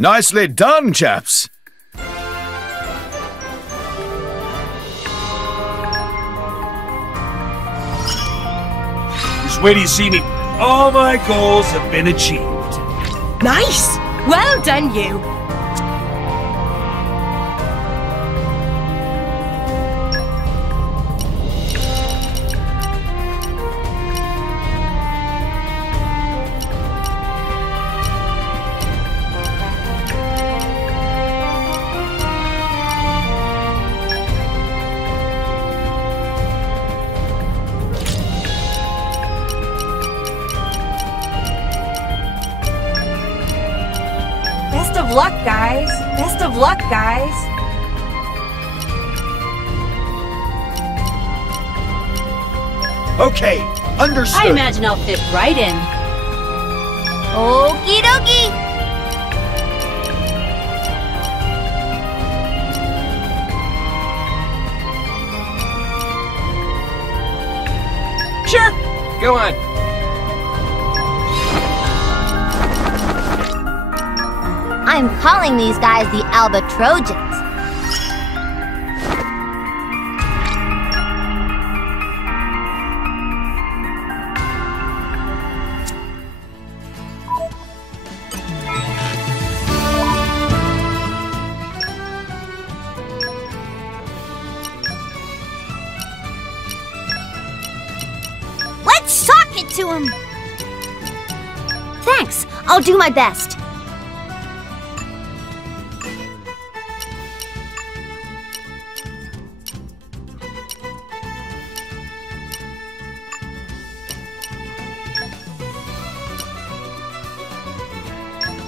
Nicely done, chaps. Just wait till you see me. All my goals have been achieved. Nice! Well done, you. Best of luck, guys. Best of luck, guys. Okay, understood. I imagine I'll fit right in. Okie dokie. Sure. Go on. I'm calling these guys the Alba Trojans. Let's sock it to him! Thanks, I'll do my best.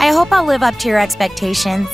I hope I'll live up to your expectations.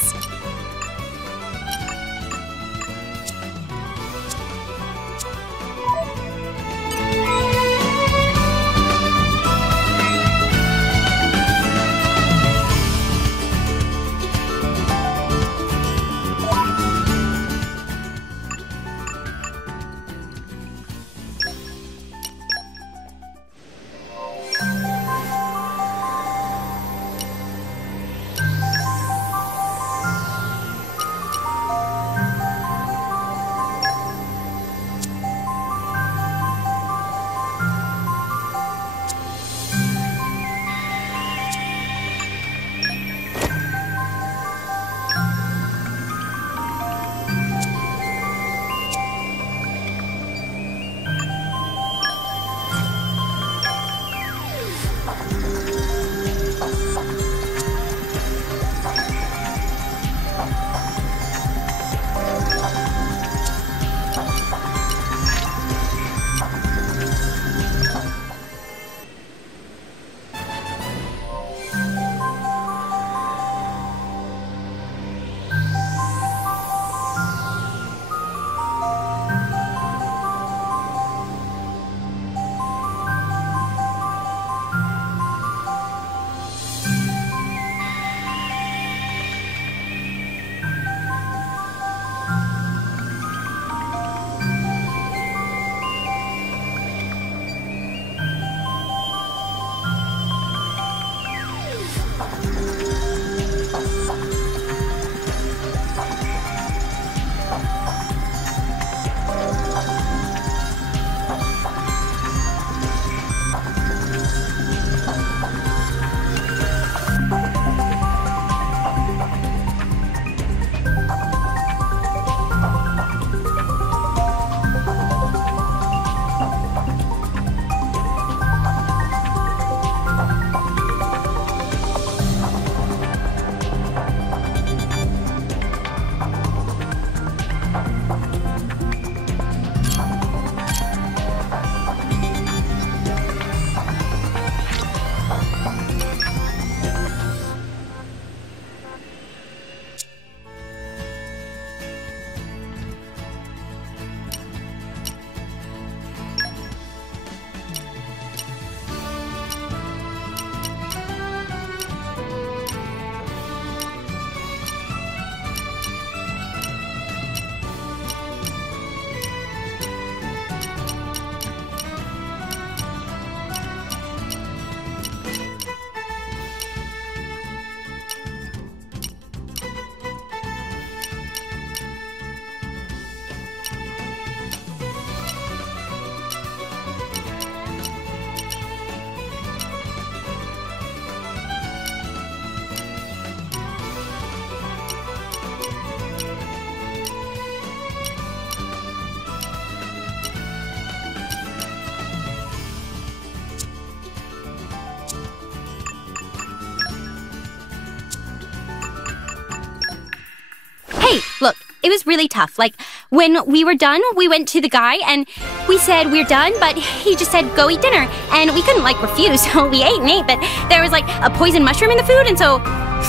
Hey, look, it was really tough. Like, when we were done, we went to the guy and we said we're done, but he just said go eat dinner. And we couldn't, like, refuse, so we ate and ate, but there was, like, a poison mushroom in the food, and so...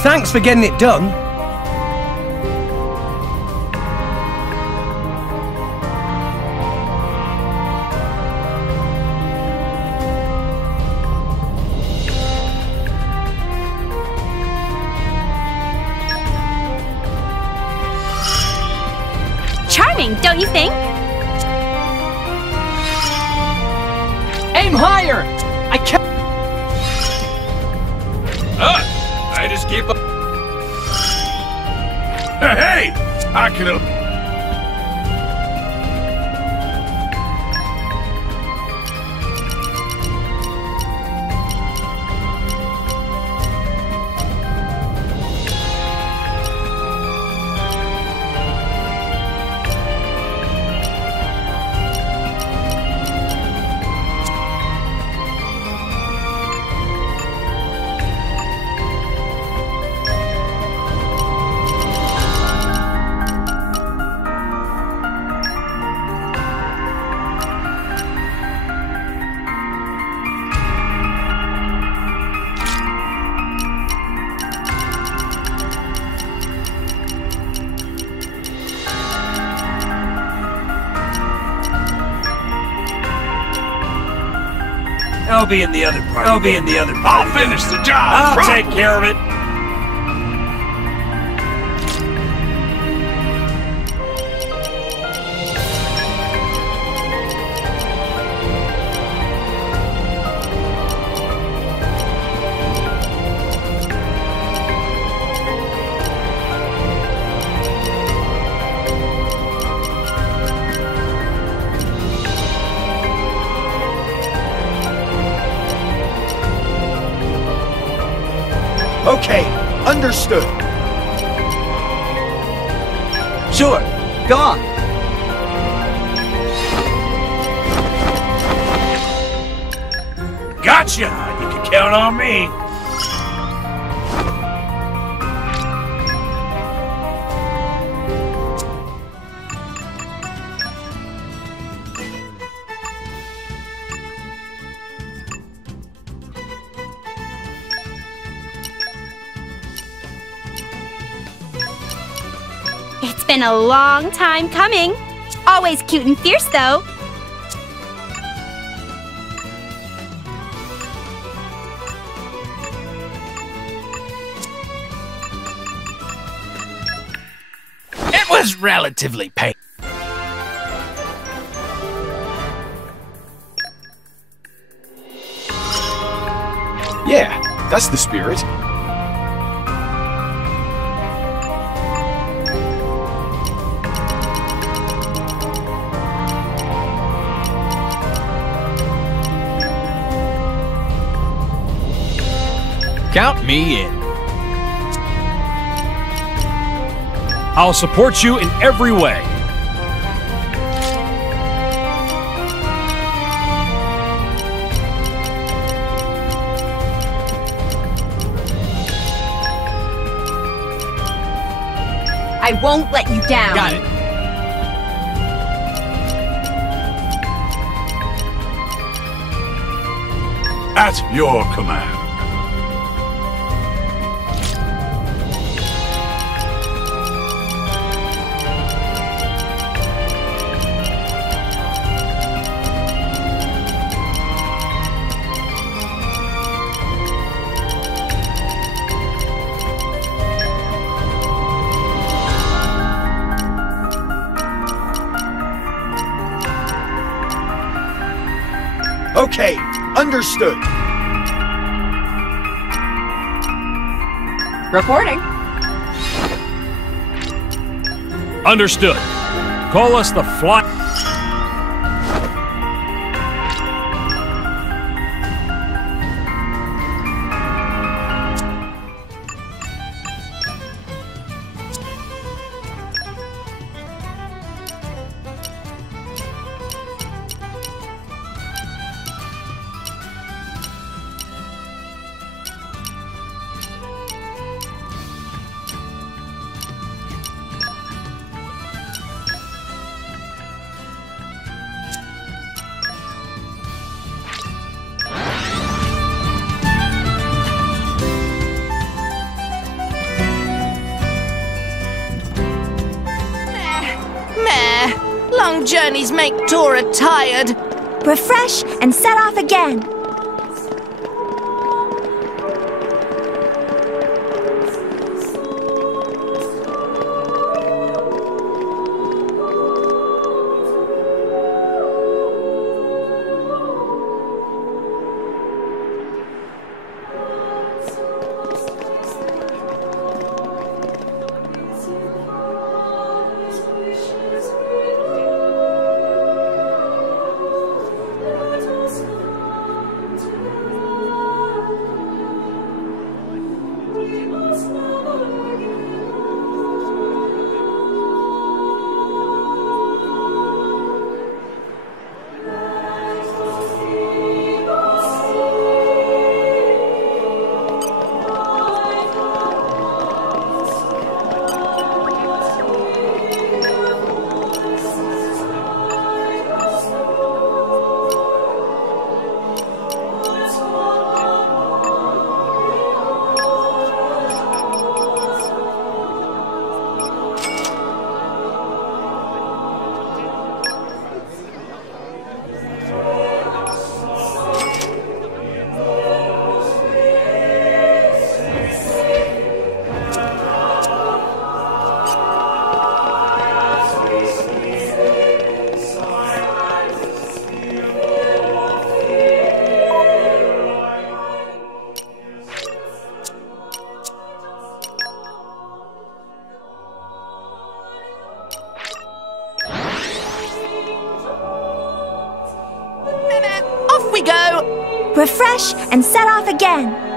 Thanks for getting it done. Charming, don't you think? Aim higher! I can't... I just keep up. Hey! I can... I'll be in the other part. I'll finish the job. I'll take care of it. Okay, understood. Sure, go on. Gotcha! You can count on me. It's been a long time coming. Always cute and fierce, though. It was relatively painful. Yeah, that's the spirit. Count me in. I'll support you in every way. I won't let you down. Got it. At your command. Okay, understood. Reporting. Understood. Call us the Fly. journeys make Tora tired. Refresh and set off again. Refresh and set off again.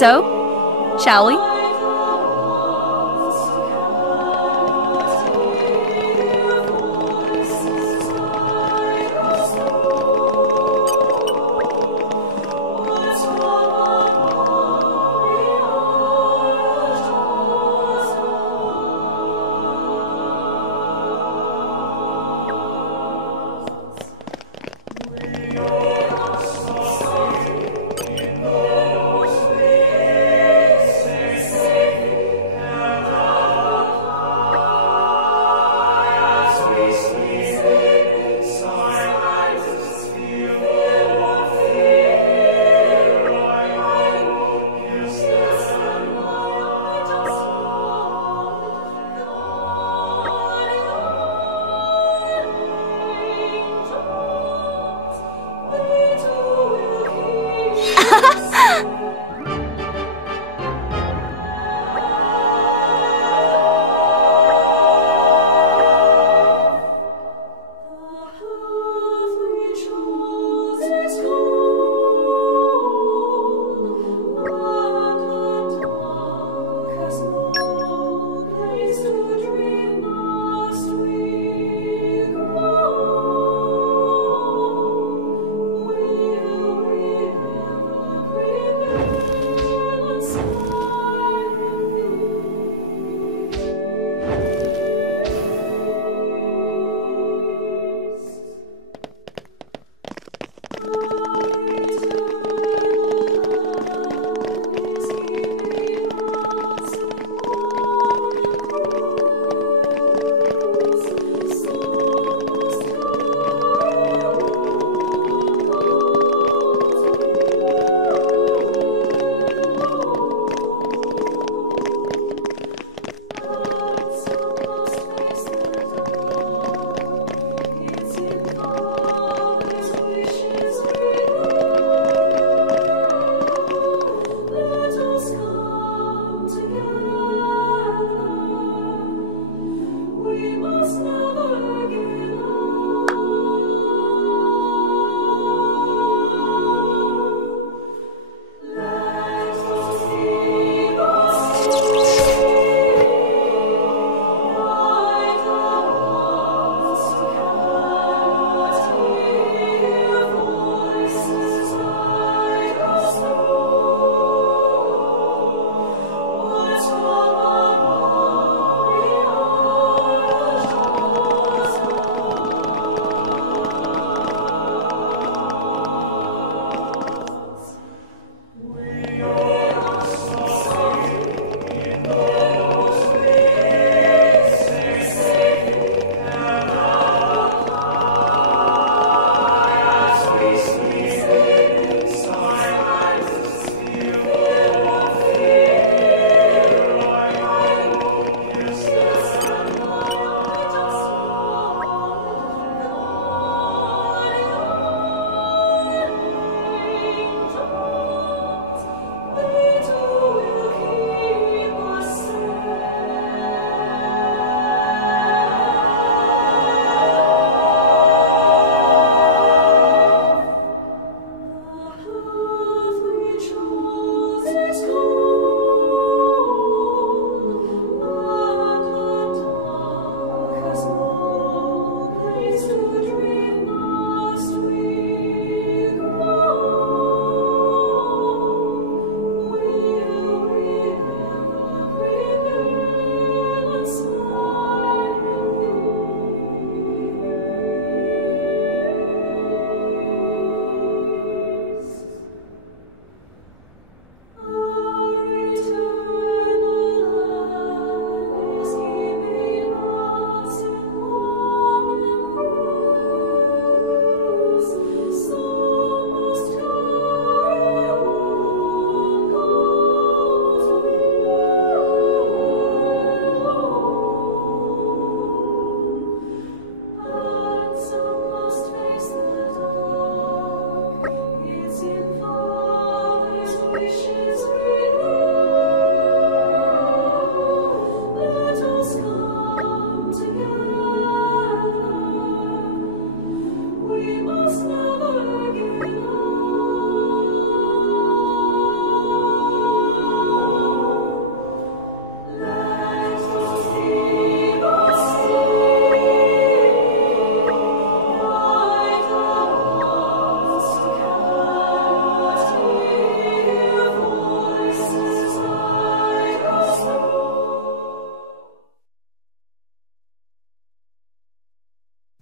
So, shall we?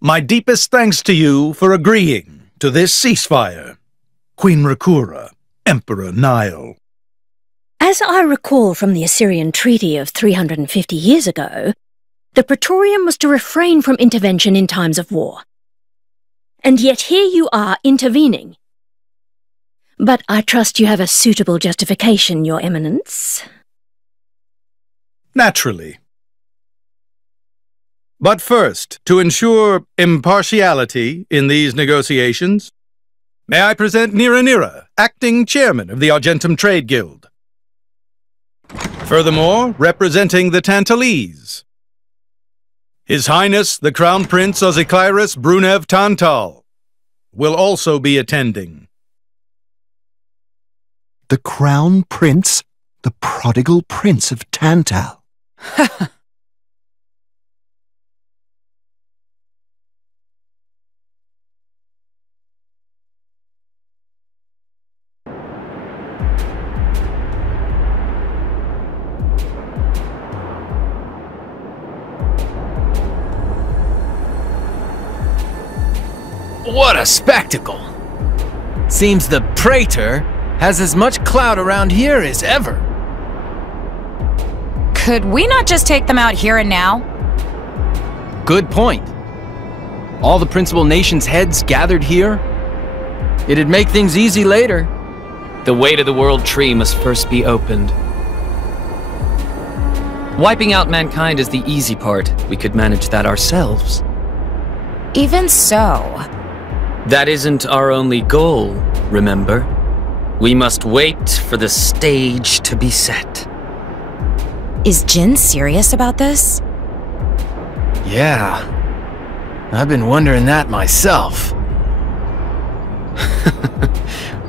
My deepest thanks to you for agreeing to this ceasefire. Queen Rakura, Emperor Nile. As I recall from the Assyrian treaty of 350 years ago, the Praetorium was to refrain from intervention in times of war. And yet here you are intervening. But I trust you have a suitable justification, Your Eminence. Naturally. But first, to ensure impartiality in these negotiations, may I present Nira, acting chairman of the Argentum Trade Guild. Furthermore, representing the Tantalese, His Highness the Crown Prince Ozikairis Brunev Tantal will also be attending. The Crown Prince? The prodigal Prince of Tantal. What a spectacle! Seems the Praetor has as much clout around here as ever. Could we not just take them out here and now? Good point. All the principal nations' heads gathered here? It'd make things easy later. The way to the World Tree must first be opened. Wiping out mankind is the easy part. We could manage that ourselves. Even so... That isn't our only goal, remember? We must wait for the stage to be set. Is Jin serious about this? Yeah. I've been wondering that myself.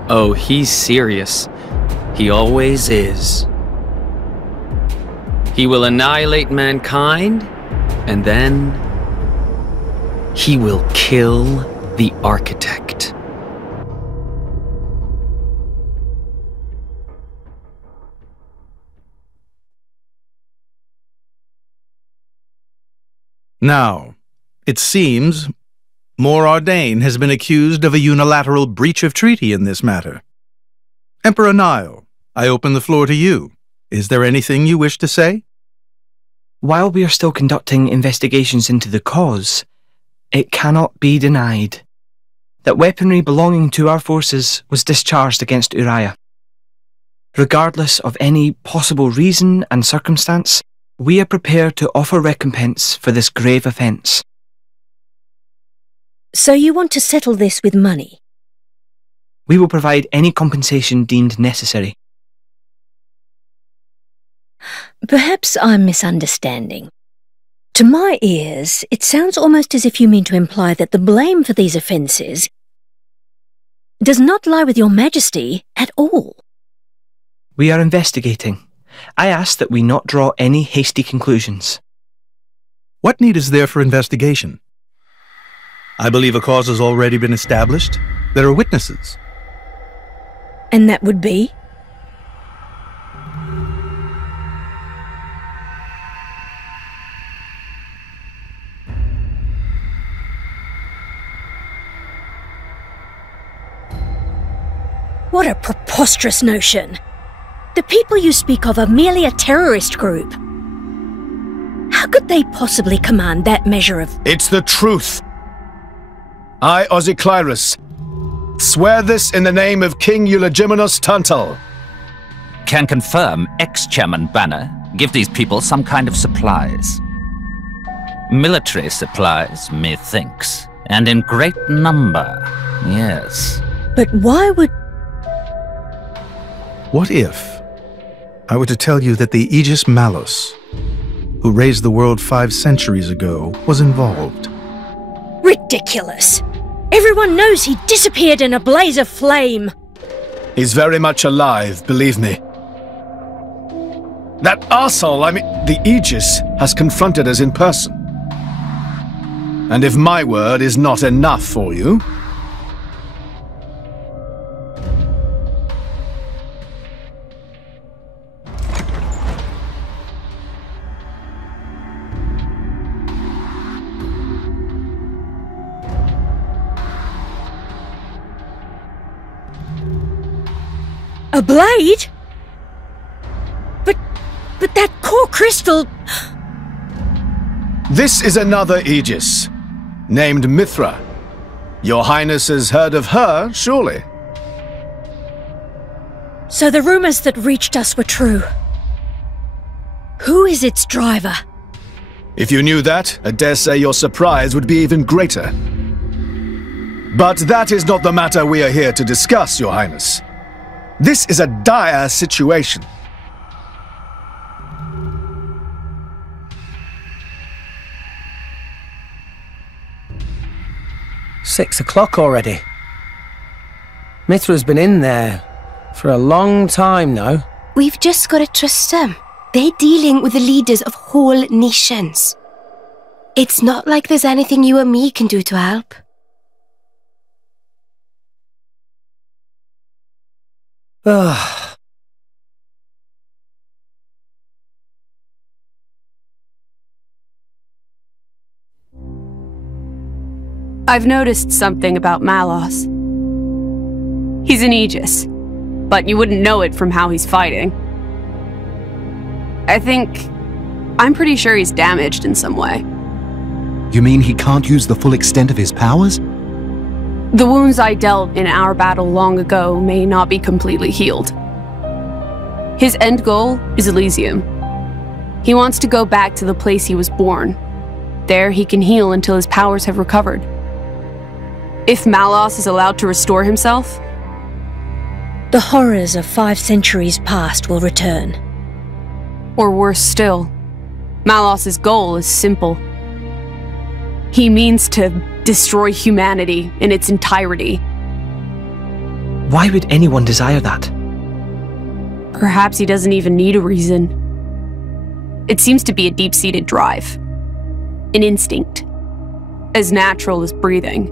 Oh, he's serious. He always is. He will annihilate mankind, and then he will kill the architect. Now, it seems Mor Ardain has been accused of a unilateral breach of treaty in this matter. Emperor Nile, I open the floor to you. Is there anything you wish to say? While we are still conducting investigations into the cause, it cannot be denied that weaponry belonging to our forces was discharged against Uriah. Regardless of any possible reason and circumstance, we are prepared to offer recompense for this grave offence. So you want to settle this with money? We will provide any compensation deemed necessary. Perhaps I'm misunderstanding. To my ears, it sounds almost as if you mean to imply that the blame for these offences does not lie with your Majesty at all. We are investigating. I ask that we not draw any hasty conclusions. What need is there for investigation? I believe a cause has already been established. There are witnesses. And that would be? What a preposterous notion! The people you speak of are merely a terrorist group. How could they possibly command that measure of... It's the truth. I, Ozikairis, swear this in the name of King Eulogimenos Tantal. Can confirm ex-chairman Banner give these people some kind of supplies. Military supplies, methinks, and in great number, yes. But why would... What if I were to tell you that the Aegis Malus, who raised the world 5 centuries ago, was involved? Ridiculous! Everyone knows he disappeared in a blaze of flame! He's very much alive, believe me. That arsehole, the Aegis, has confronted us in person. And if my word is not enough for you... A blade? But that core crystal... This is another Aegis, named Mithra. Your Highness has heard of her, surely? So the rumors that reached us were true. Who is its driver? If you knew that, I dare say your surprise would be even greater. But that is not the matter we are here to discuss, Your Highness. This is a dire situation. "6 o'clock already. Mithra's been in there for a long time now." We've just gotta trust them. They're dealing with the leaders of whole nations. It's not like there's anything you or me can do to help. Ugh. I've noticed something about Malos. He's an Aegis, but you wouldn't know it from how he's fighting. I'm pretty sure he's damaged in some way. You mean he can't use the full extent of his powers? The wounds I dealt in our battle long ago may not be completely healed. His end goal is Elysium. He wants to go back to the place he was born. There he can heal until his powers have recovered. If Malos is allowed to restore himself, the horrors of 5 centuries past will return. Or worse still, Malos's goal is simple. He means to destroy humanity in its entirety. Why would anyone desire that? Perhaps he doesn't even need a reason. It seems to be a deep-seated drive. An instinct. As natural as breathing.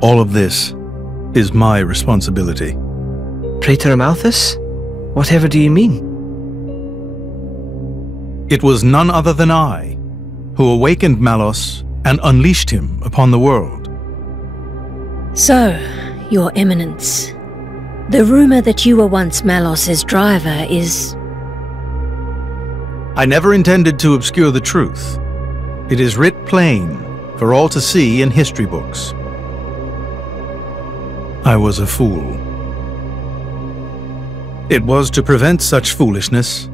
All of this is my responsibility. Praetor Amalthus? Whatever do you mean? It was none other than I who awakened Malos and unleashed him upon the world. So, Your Eminence, the rumor that you were once Malos's driver is... I never intended to obscure the truth. It is writ plain for all to see in history books. I was a fool. It was to prevent such foolishness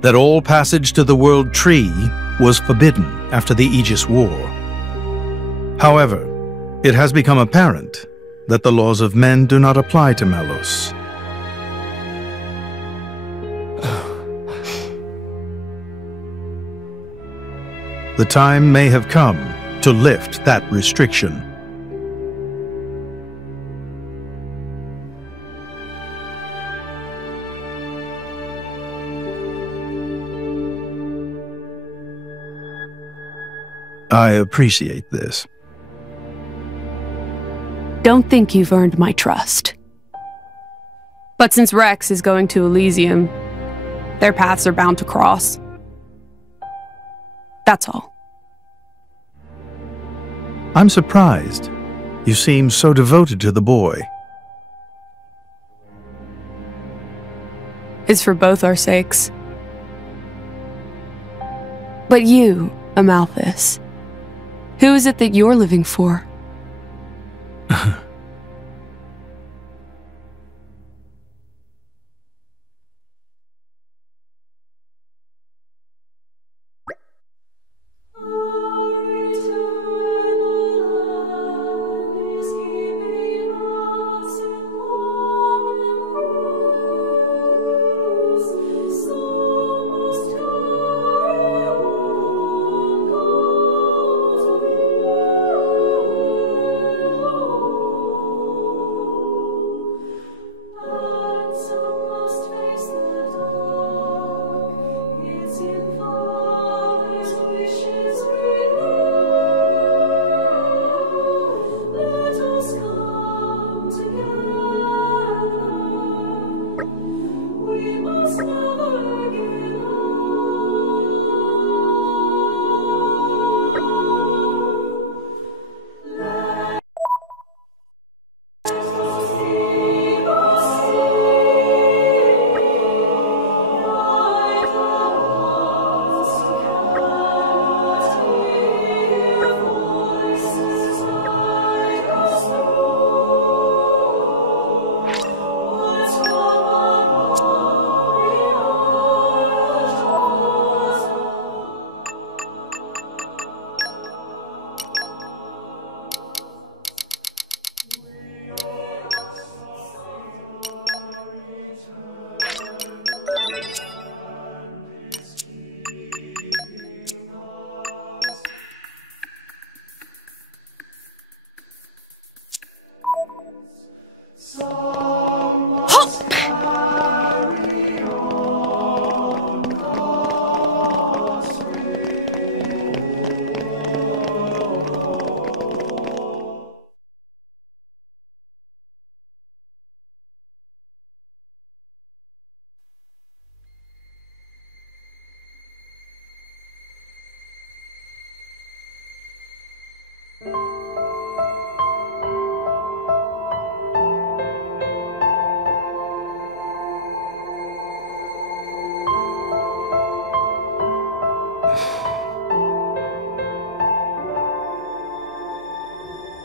that all passage to the World Tree was forbidden after the Aegis War. However, it has become apparent that the laws of men do not apply to Malos. The time may have come to lift that restriction. I appreciate this. Don't think you've earned my trust. But since Rex is going to Elysium, their paths are bound to cross. That's all. I'm surprised. You seem so devoted to the boy. It's for both our sakes. But you, Amalthus, who is it that you're living for?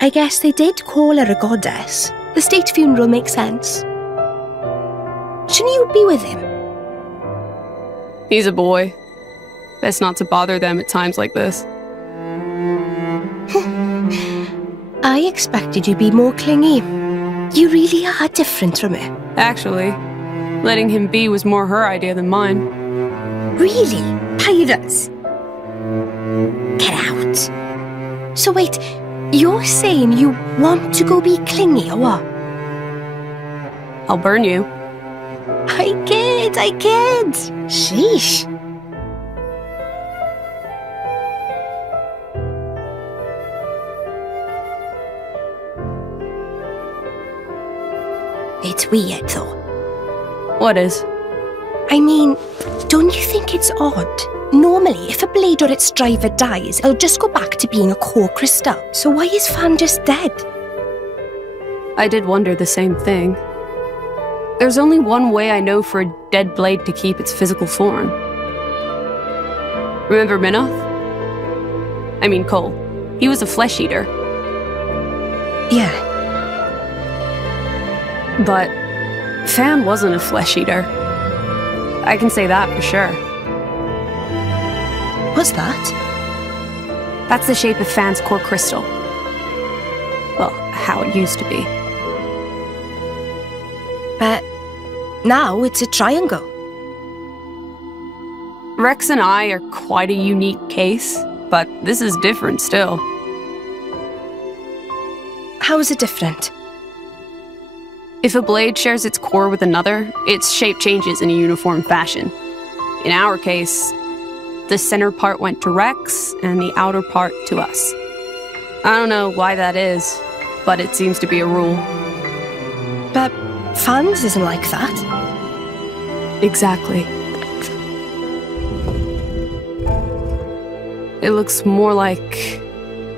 I guess they did call her a goddess. The state funeral makes sense. Shouldn't you be with him? He's a boy. Best not to bother them at times like this. I expected you to be more clingy. You really are different from her. Actually, letting him be was more her idea than mine. Really? Pirates? Get out. So wait, you're saying you want to go be clingy or what? I'll burn you. I kid. Sheesh. It's weird, though. What is? I mean, don't you think it's odd? Normally, if a blade or its driver dies, it'll just go back to being a core crystal. So why is Fan just dead? I did wonder the same thing. There's only one way I know for a dead blade to keep its physical form. Remember Minoth? I mean Cole. He was a flesh eater. Yeah. But Fan wasn't a flesh eater. I can say that for sure. What's that? That's the shape of Fan's core crystal. Well, how it used to be. But now it's a triangle. Rex and I are quite a unique case, but this is different still. How is it different? If a blade shares its core with another, its shape changes in a uniform fashion. In our case, the center part went to Rex and the outer part to us. I don't know why that is, but it seems to be a rule. But Fan's isn't like that. Exactly. It looks more like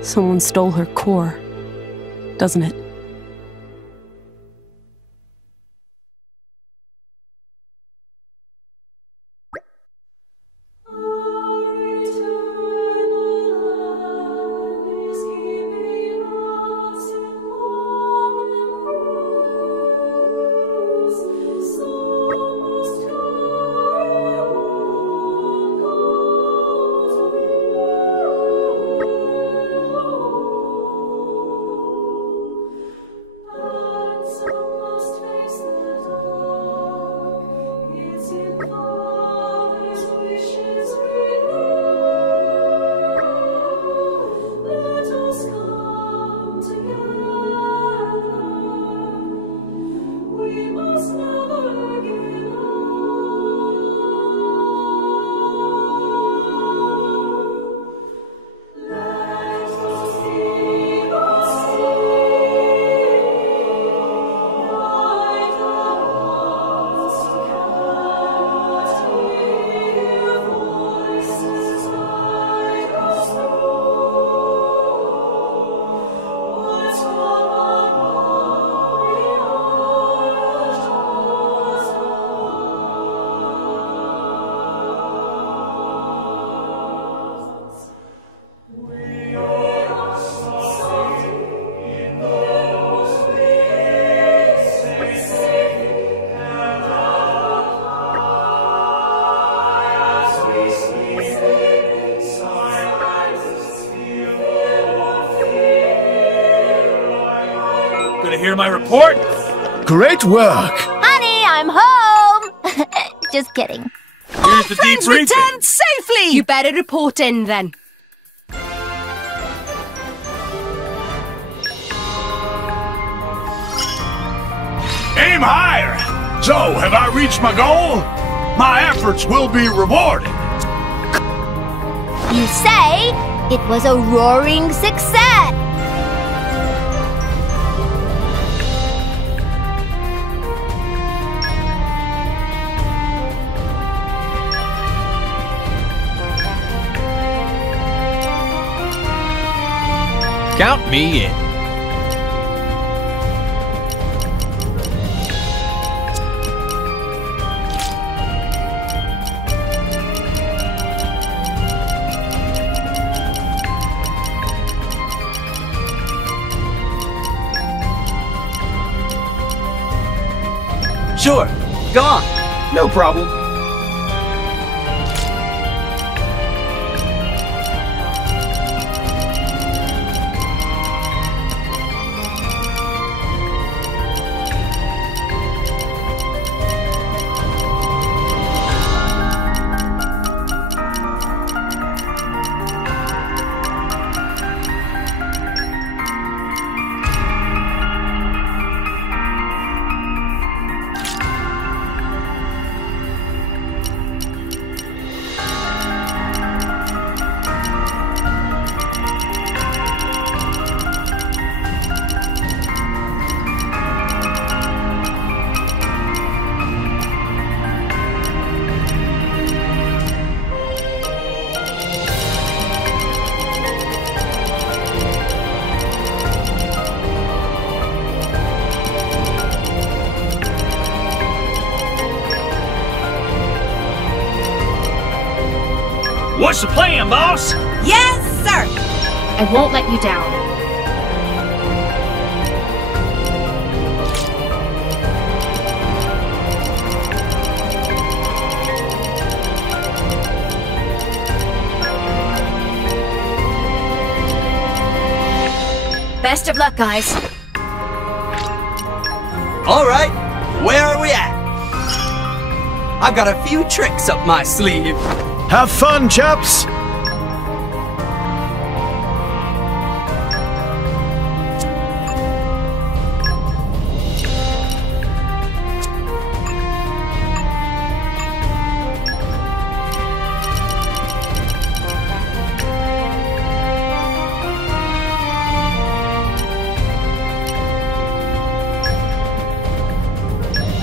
someone stole her core, doesn't it? Hear my report? Great work! Honey, I'm home! Just kidding. Here's the debriefing. Returned safely! You better report in then. Aim higher! So, have I reached my goal? My efforts will be rewarded. You say it was a roaring success! Count me in. Sure, go on. No problem. What's the plan, boss? Yes, sir! I won't let you down. Best of luck, guys. All right, where are we at? I've got a few tricks up my sleeve. Have fun, chaps!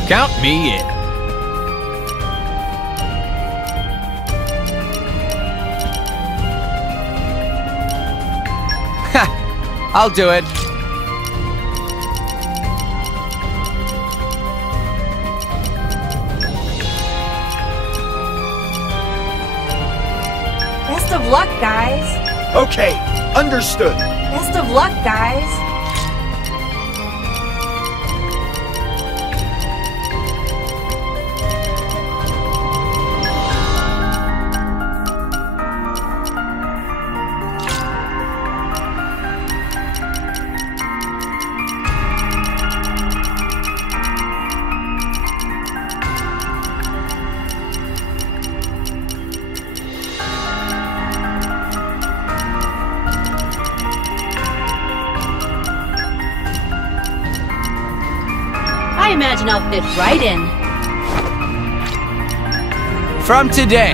Count me in. I'll do it. Best of luck, guys. Okay, understood. Best of luck, guys. I imagine I'll fit right in. From today.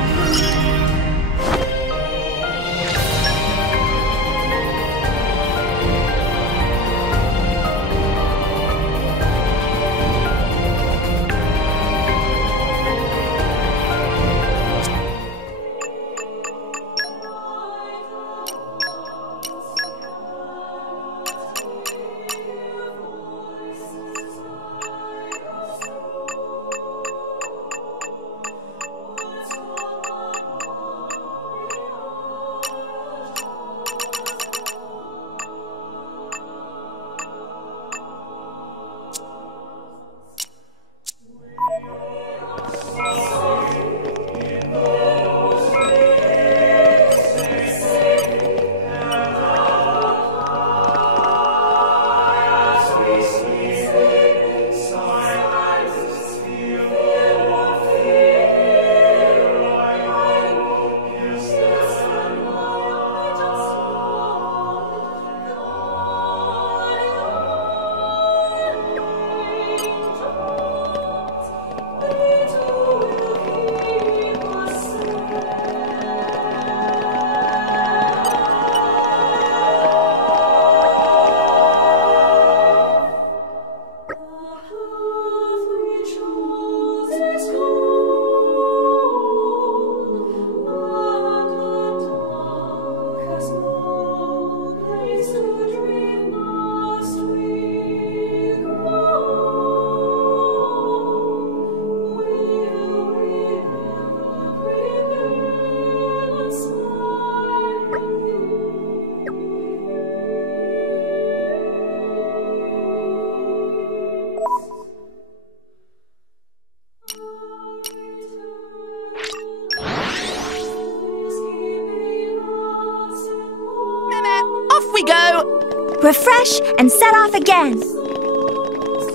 refresh, and set off again.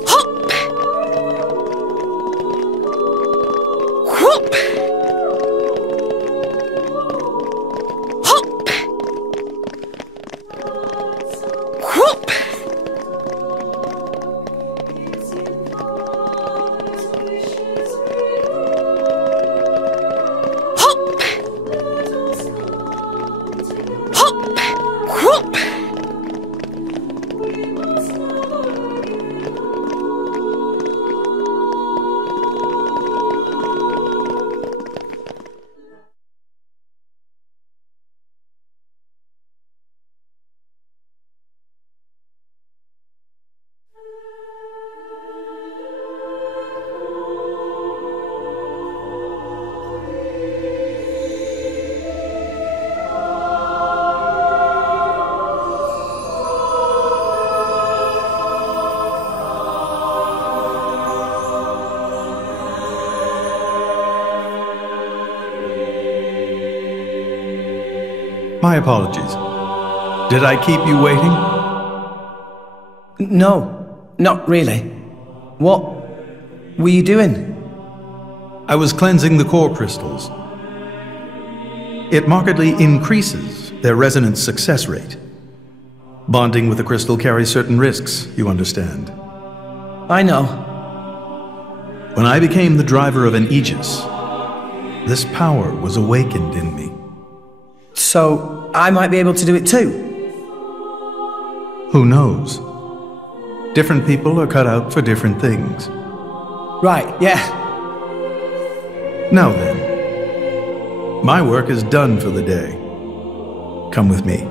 Hop! Whoop! Hop! Whoop! My apologies. Did I keep you waiting? No, not really. What were you doing? I was cleansing the core crystals. It markedly increases their resonance success rate. Bonding with a crystal carries certain risks, you understand. I know. When I became the driver of an Aegis, this power was awakened in me. So, I might be able to do it too? Who knows? Different people are cut out for different things. Right, yeah. Now then, my work is done for the day. Come with me.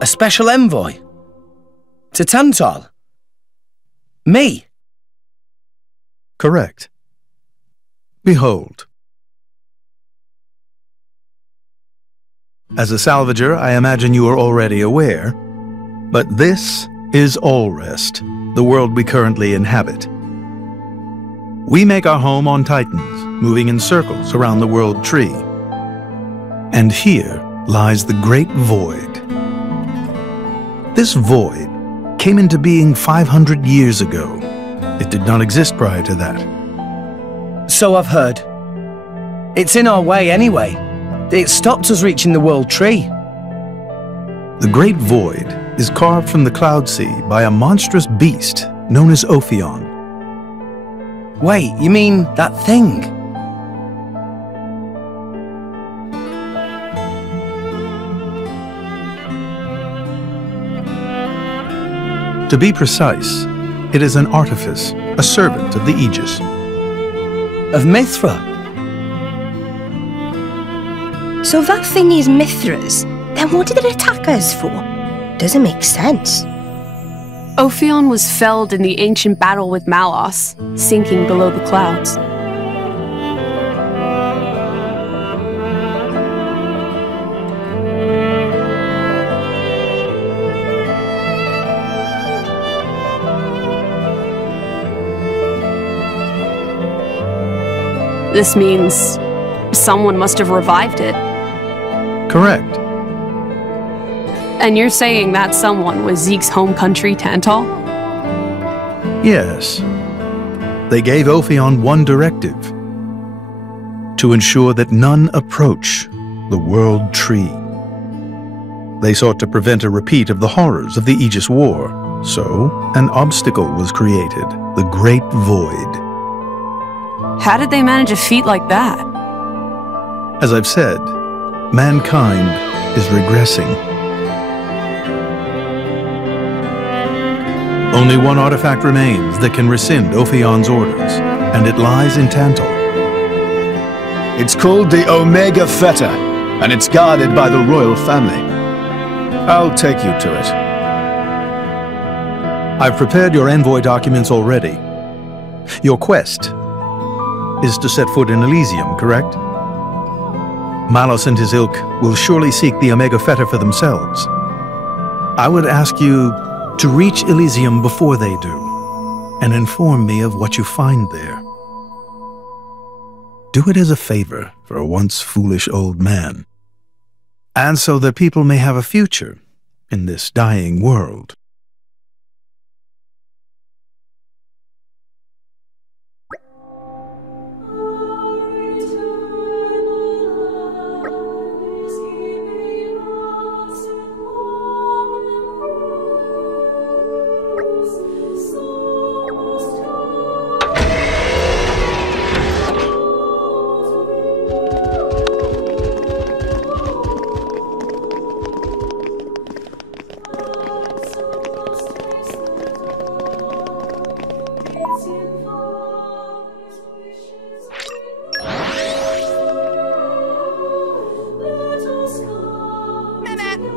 A special envoy? To Tantal? Me? Correct. Behold. As a salvager, I imagine you are already aware, but this is Allrest, the world we currently inhabit. We make our home on Titans, moving in circles around the world tree. And here lies the Great Void. This void came into being 500 years ago. It did not exist prior to that. So I've heard. It's in our way anyway. It stopped us reaching the world tree. The Great Void is carved from the Cloud Sea by a monstrous beast known as Ophion. Wait, you mean that thing? To be precise, it is an artifice, a servant of the Aegis. Of Mithra? So that thing is Mithra's. Then what did it attack us for? Doesn't make sense. Ophion was felled in the ancient battle with Malos, sinking below the clouds. This means someone must have revived it. Correct. And you're saying that someone was Zeke's home country, Tantal? Yes. They gave Ophion one directive: to ensure that none approach the World Tree. They sought to prevent a repeat of the horrors of the Aegis War, so an obstacle was created, the Great Void. How did they manage a feat like that? As I've said, mankind is regressing. Only one artifact remains that can rescind Ophion's orders, and it lies in Tantal. It's called the Omega Feta, and it's guarded by the royal family. I'll take you to it. I've prepared your envoy documents already. Your quest is to set foot in Elysium, correct? Malos and his ilk will surely seek the Omega Feta for themselves. I would ask you to reach Elysium before they do, and inform me of what you find there. do it as a favor for a once foolish old man, and so that people may have a future in this dying world.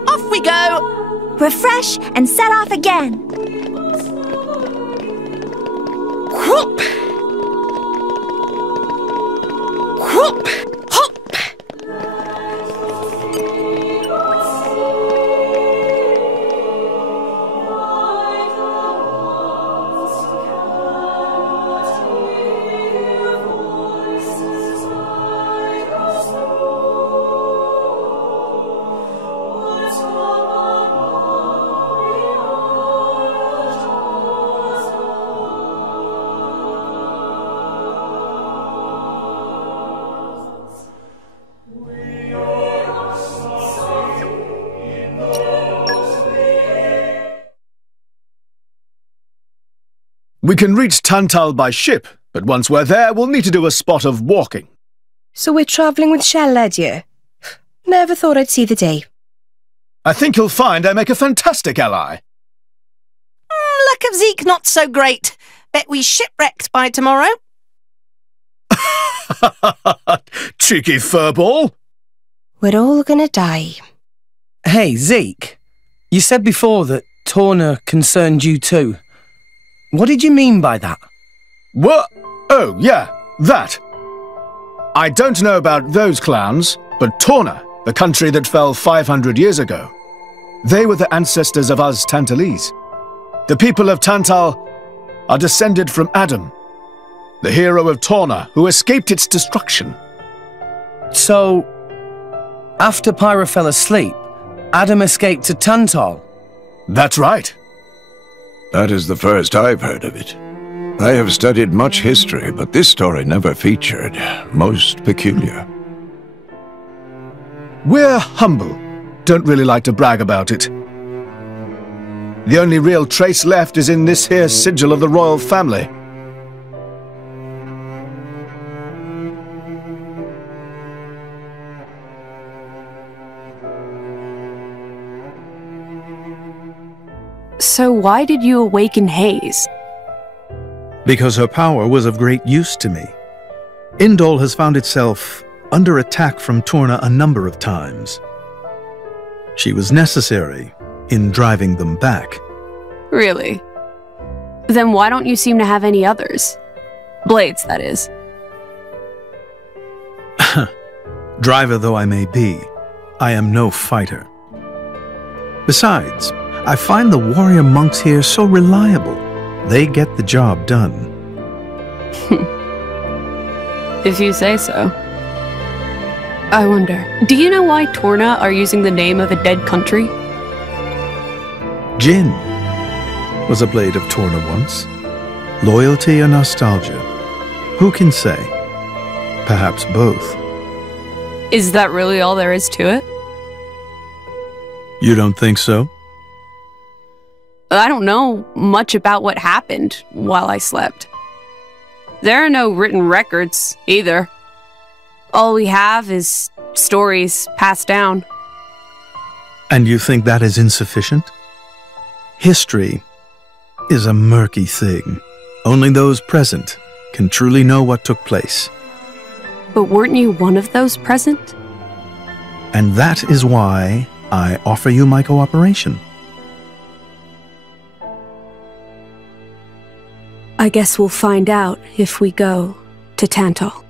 Off we go! Refresh and set off again. Whoop! Whoop! Hop! We can reach Tantal by ship, but once we're there, we'll need to do a spot of walking. So we're travelling with Shell-led you? Never thought I'd see the day. I think you'll find I make a fantastic ally. Luck of Zeke not so great. Bet we shipwrecked by tomorrow. Cheeky furball. We're all gonna die. Hey, Zeke. You said before that Torna concerned you too. What did you mean by that? What? Oh, yeah, that. I don't know about those clowns, but Torna, the country that fell 500 years ago, they were the ancestors of us Tantalese. The people of Tantal are descended from Adam, the hero of Torna who escaped its destruction. So, after Pyra fell asleep, Adam escaped to Tantal? That's right. That is the first I've heard of it. I have studied much history, but this story never featured. Most peculiar. We're humble. Don't really like to brag about it. The only real trace left is in this here sigil of the royal family. So why did you awaken Hayes? Because her power was of great use to me. Indol has found itself under attack from Torna a number of times. She was necessary in driving them back. Really? Then why don't you seem to have any others? Blades, that is. Driver though I may be, I am no fighter. Besides, I find the warrior monks here so reliable. They get the job done. If you say so. I wonder, do you know why Torna are using the name of a dead country? Jin was a blade of Torna once. Loyalty or nostalgia? Who can say? Perhaps both. Is that really all there is to it? You don't think so? I don't know much about what happened while I slept. There are no written records, either. All we have is stories passed down. And you think that is insufficient? History is a murky thing. Only those present can truly know what took place. But weren't you one of those present? And that is why I offer you my cooperation. I guess we'll find out if we go to Tantal.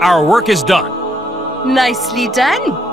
Our work is done. Nicely done.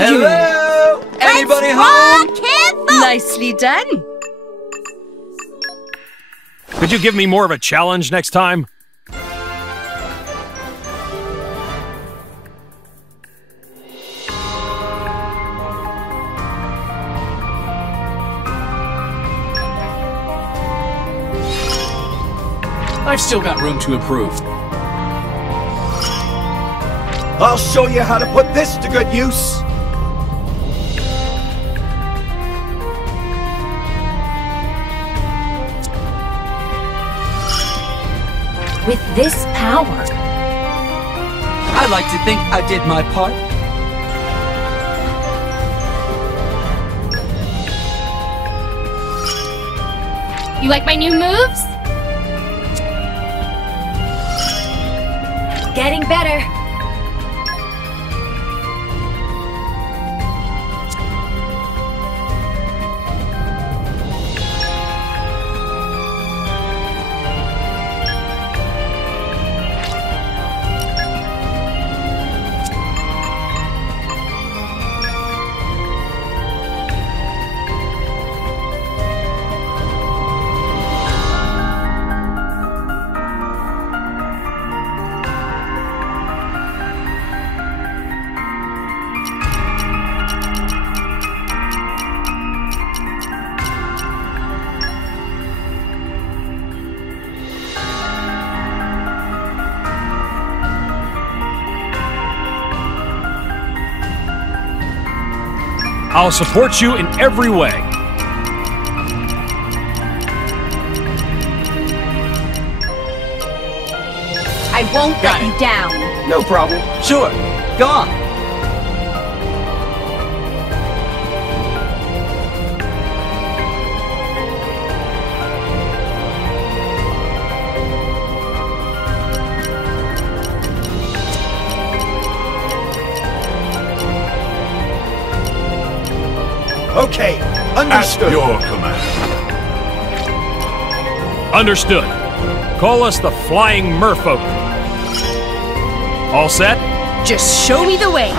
Hello? Anybody home? Nicely done. Could you give me more of a challenge next time? I've still got room to improve. I'll show you how to put this to good use. With this power, I like to think I did my part. You like my new moves? Getting better. I'll support you in every way. I won't let you down. No problem. Sure. Go on. Okay, understood. At your command. Understood. Call us the Flying Merfolk. All set? Just show me the way.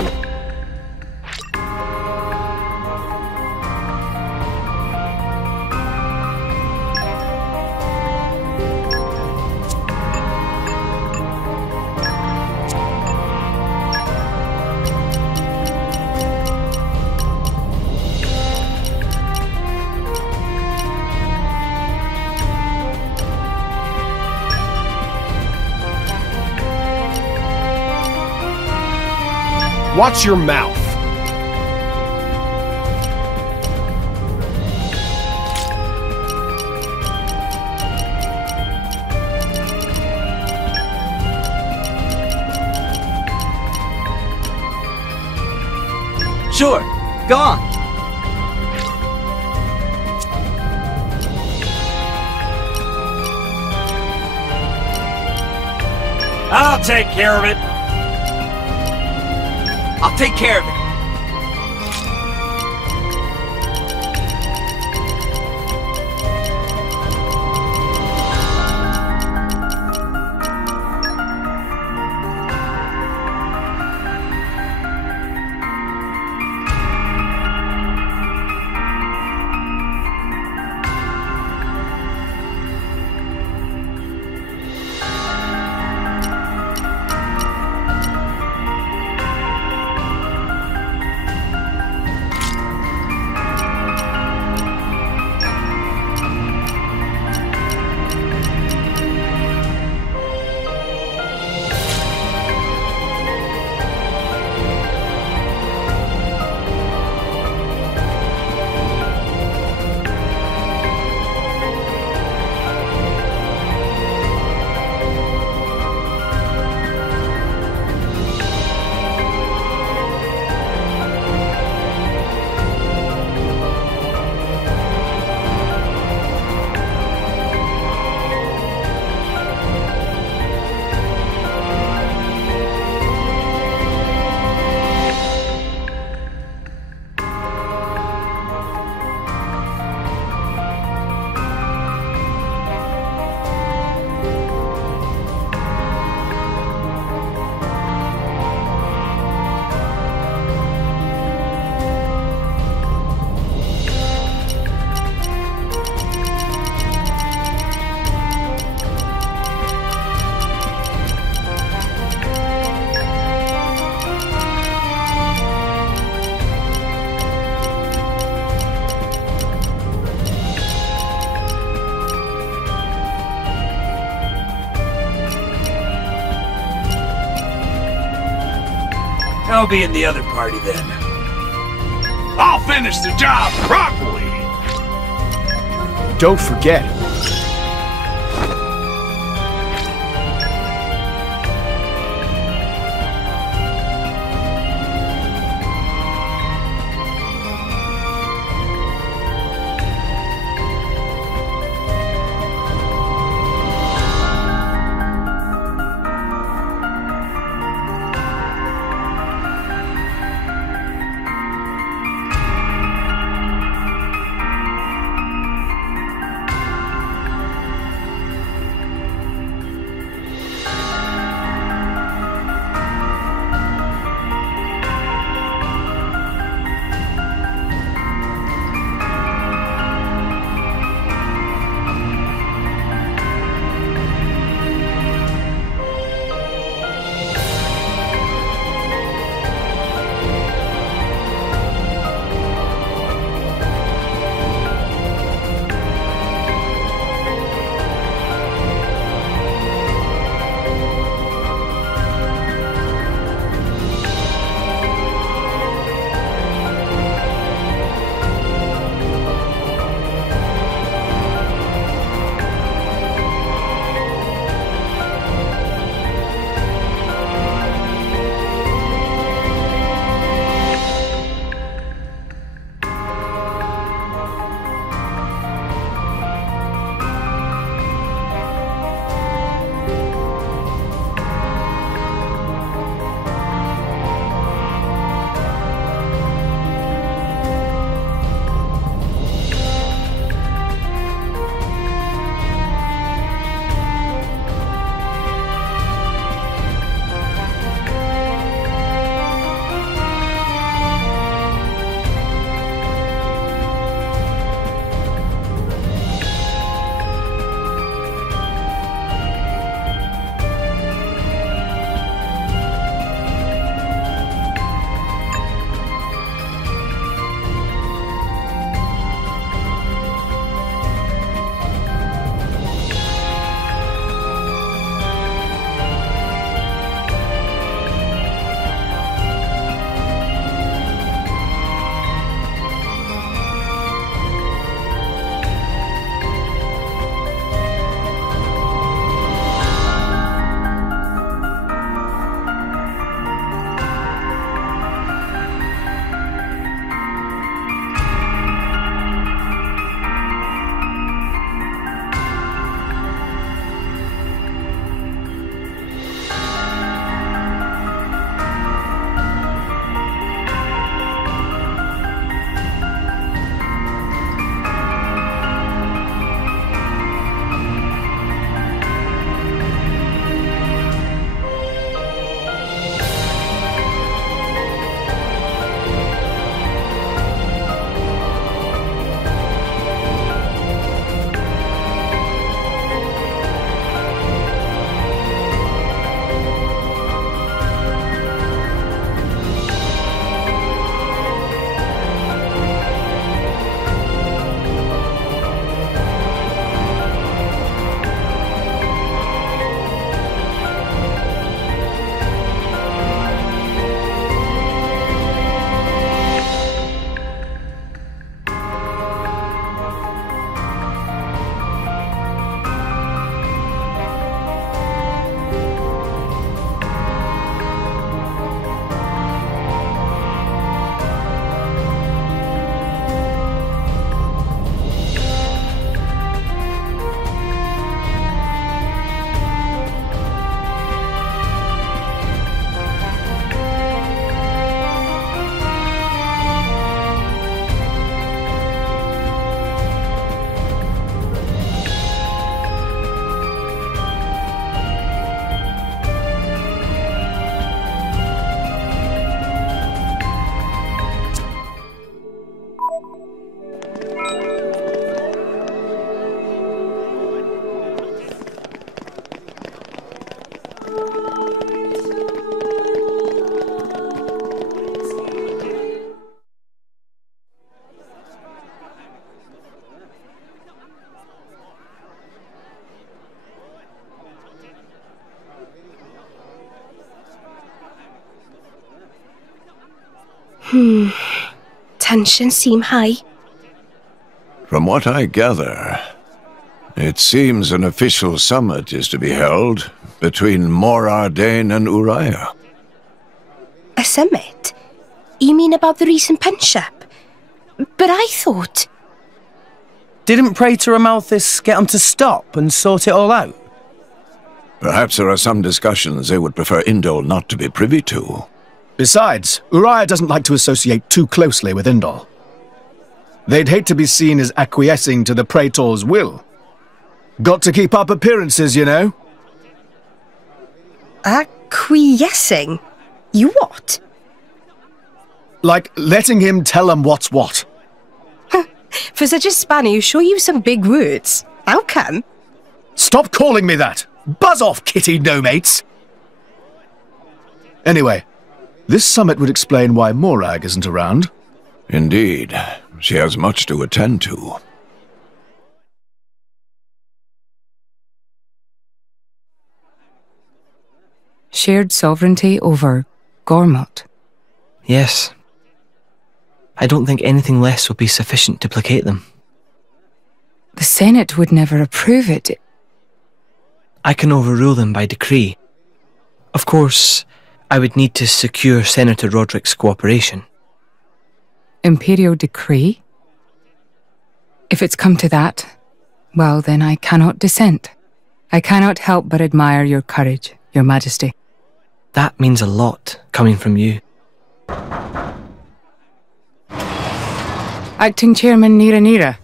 Watch your mouth. Sure. Go on. I'll take care of it. I'll take care of it. I'll be in the other party then. I'll finish the job properly! Don't forget. Tensions seem high. From what I gather, it seems an official summit is to be held between Morardain and Uriah. A summit? You mean about the recent punch-up? But I thought... Didn't Praetor Amalthus get them to stop and sort it all out? Perhaps there are some discussions they would prefer Indol not to be privy to. Besides, Uriah doesn't like to associate too closely with Indol. They'd hate to be seen as acquiescing to the Praetor's will. Got to keep up appearances, you know. Acquiescing? You what? Like letting him tell them what's what. For such a spanner, you sure use some big words. How come? Stop calling me that! Buzz off, kitty no-mates! Anyway, this summit would explain why Morag isn't around. Indeed. She has much to attend to. Shared sovereignty over Gormott. Yes. I don't think anything less will be sufficient to placate them. The Senate would never approve it. I can overrule them by decree. Of course, I would need to secure Senator Roderick's cooperation. Imperial decree? If it's come to that, well then I cannot dissent. I cannot help but admire your courage, Your Majesty. That means a lot, coming from you. Acting Chairman Nira.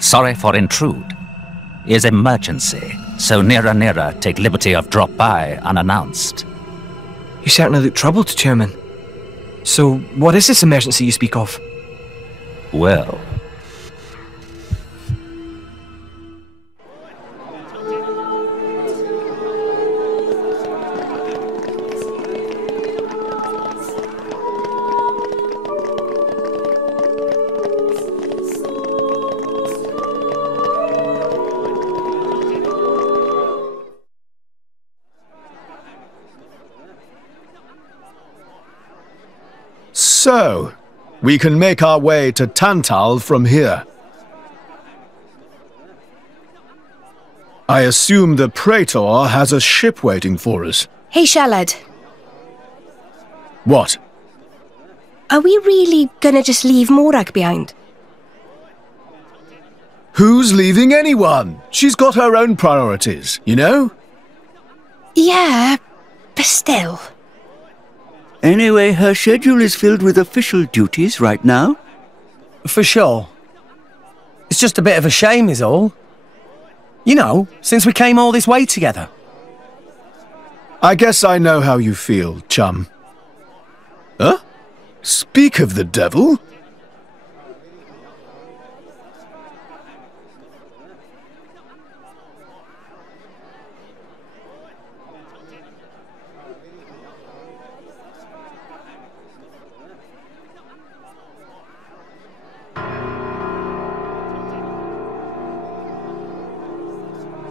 Sorry for intrude. Is emergency, so Nira take liberty of drop by unannounced. You certainly look troubled, Chairman. So, what is this emergency you speak of? Well... So, we can make our way to Tantal from here. I assume the Praetor has a ship waiting for us. Hey, Shalad. What? Are we really gonna just leave Morag behind? Who's leaving anyone? She's got her own priorities, you know? Yeah, but still... Anyway, her schedule is filled with official duties right now. For sure. It's just a bit of a shame is all. You know, since we came all this way together. I guess I know how you feel, chum. Huh? Speak of the devil?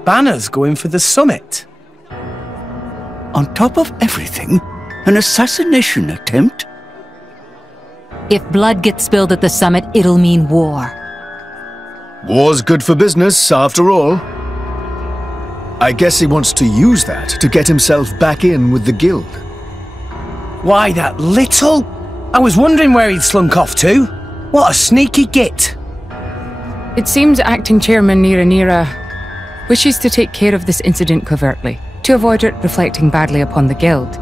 Banner's going for the summit. On top of everything, an assassination attempt? If blood gets spilled at the summit, it'll mean war. War's good for business, after all. I guess he wants to use that to get himself back in with the guild. Why, that little... I was wondering where he'd slunk off to. What a sneaky git. It seems Acting Chairman Nira wishes to take care of this incident covertly, to avoid it reflecting badly upon the guild.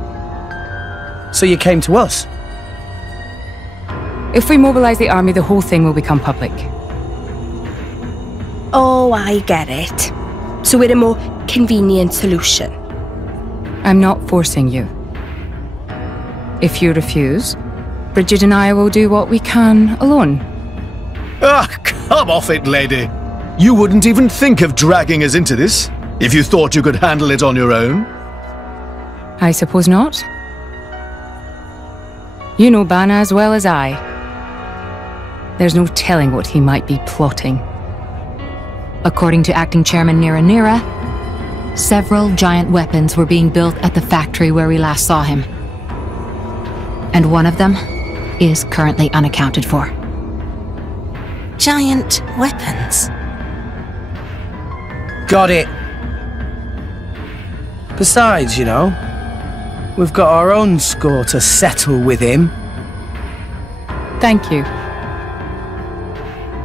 So you came to us? If we mobilize the army, the whole thing will become public. Oh, I get it. So we're a more convenient solution. I'm not forcing you. If you refuse, Bridget and I will do what we can alone. Ah, come off it, lady. You wouldn't even think of dragging us into this, if you thought you could handle it on your own. I suppose not. You know Bana as well as I. There's no telling what he might be plotting. According to Acting Chairman Nira, several giant weapons were being built at the factory where we last saw him. And one of them is currently unaccounted for. Giant weapons. Got it. Besides, you know, we've got our own score to settle with him. Thank you.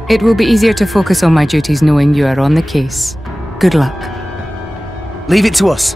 It will be easier to focus on my duties knowing you are on the case. Good luck. Leave it to us.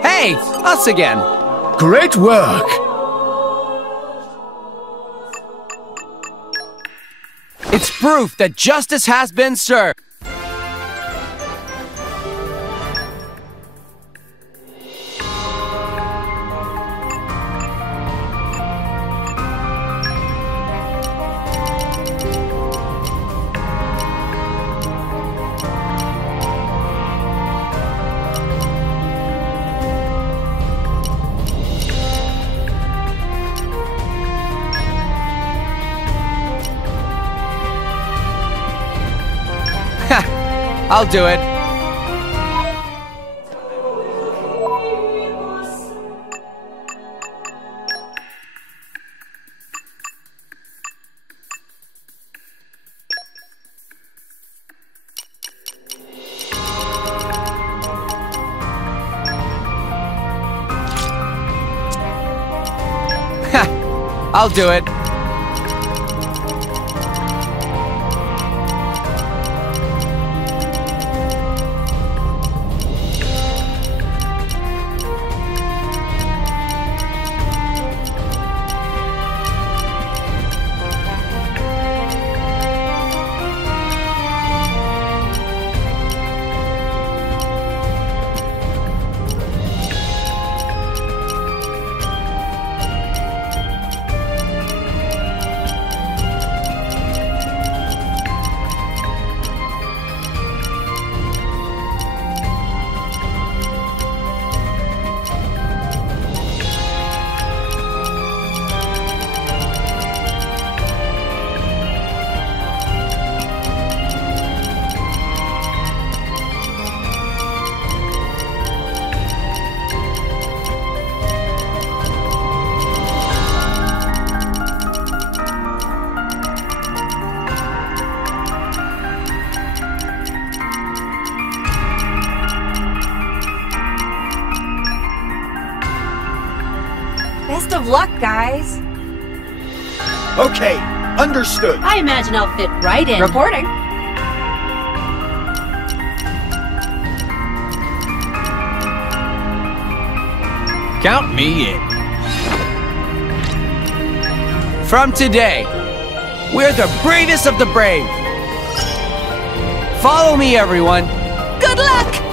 Hey, us again. Great work. It's proof that justice has been served. I'll do it. I'll do it. Best of luck, guys. Okay, understood. I imagine I'll fit right in. Reporting. Count me in. From today, we're the bravest of the brave. Follow me, everyone. Good luck!